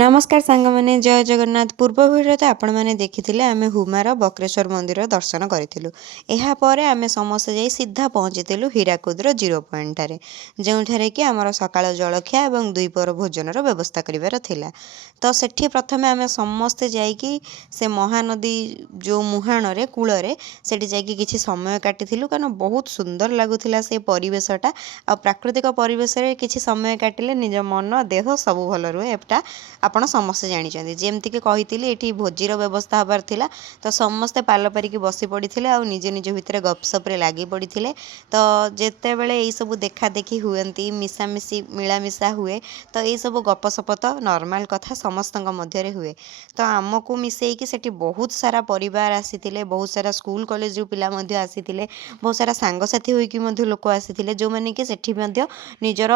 नमस्कार सांग मैंने जय जगन्नाथ पूर्व भिडियो तो आपण मैंने देखी आम हुमार बक्रेश्वर मंदिर दर्शन करूँ। यापर आम समस्ते जा सीधा पहुँचीलु हीराकुदर 0 पॉइंट ठारे जो कि आमर सकाळ जलखिया और दुईपर भोजन व्यवस्था करार थिला। तो सेठी प्रथमे आम समस्ते जाइकी से महानदी जो मुहाण कूल से किसी समय काटिलु कारण बहुत सुंदर लगुला से परिवेशटा आ प्राकृतिक परिवेश किसी समय काटिले निज मन देह सब भल रुहे। एटा आपण समस्ते जानी जमती कि ये भोजीर व्यवस्था हबार थिला तो समस्ते पाल पारिकी बसी पड़ते आ निज निज भितर गपसप्रे लगी पड़ते। तो जिते बड़े यही सब देखा देखी हुए मिसामिशी मिलामिशा हुए तो ये सब गपसप तो नॉर्मल कथा समस्त मध्य हुए। तो आमको मिसेकी सेठी बहुत सारा परिवार आसी बहुत सारा स्कूल कॉलेज रू पिला आसी बहुत सारा सांगसाथी होइकी लोक आसी जो मैंने कि सेठी निजर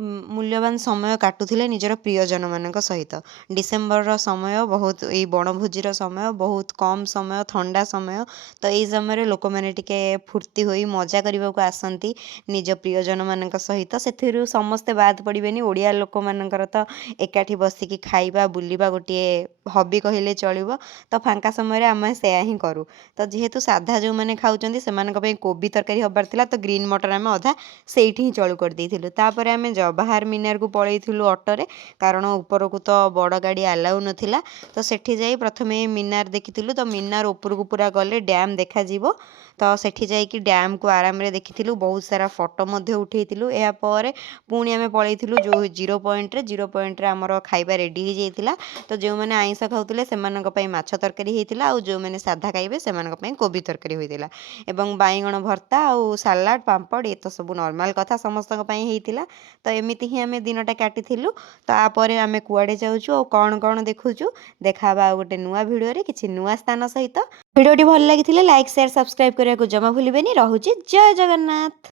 मूल्यवान समय काटुले निजर प्रियजन मान सहित। डिसेम्बर समय बहुत ये बणभोजीर समय बहुत कम समय ठंडा समय तो यही समय लोक मैंने टिके फुर्ती होई मजा करने को आसती निज प्रियजन मान सहित। से समस्ते बाद पड़े ओडिया लोक मानकर तो एकाठी बसिकी खाइबा बुलिबा गोटे हबी कहले चलो। तो फांका समय आम से ही करूँ। तो जेहेतु साधा जो मैंने खाऊँ से कोबी तरकारी हबार थिला तो ग्रीन मटर आम अधा से ही चलू कर देइथिलु। तापर आम जवाहर मीनार को पलैथिलु ऑटोरे कारण उपरकू तो बड़ गाड़ी आलाउ नथिला। तो सेठी जाई प्रथमे मीनार देखिथिलु। तो मीनार उपरकू पूरा गले डैम देखा जीवो। तो सेठी जाइकी डैम को आराम रे देखिथिलु बहुत सारा फोटो मध्य उठेइथिलु। या पर पुणी आमे पलैथिलु जो 0 पॉइंट रे हमर खाइबा रेडी हो जाइथिला। तो जो मैंने आइंस खाउथिले सेमानक पई माछ तरकारी हेइथिला आ जो मैंने साधा खाइबे सेमानक पई कोबी तरकारी होइथिला एवं बाइगण भर्ता आ सालाड पांपड़ ये तो सब नॉर्मल कथा समस्तक पई हेइथिला। तो एमिति ही आमे दिनटा काटिथिलु। तो आपर आमे कुआडे जाउछु और कौन कौन देखुछु देखाबा गोटे नुआ भिडियो रे किछि नुआ स्थान सहित। भिडियोटी भल लागिथिले लाइक शेयर सब्सक्राइब करने को जमा भूलिबेनी। रहुछि जय जगन्नाथ।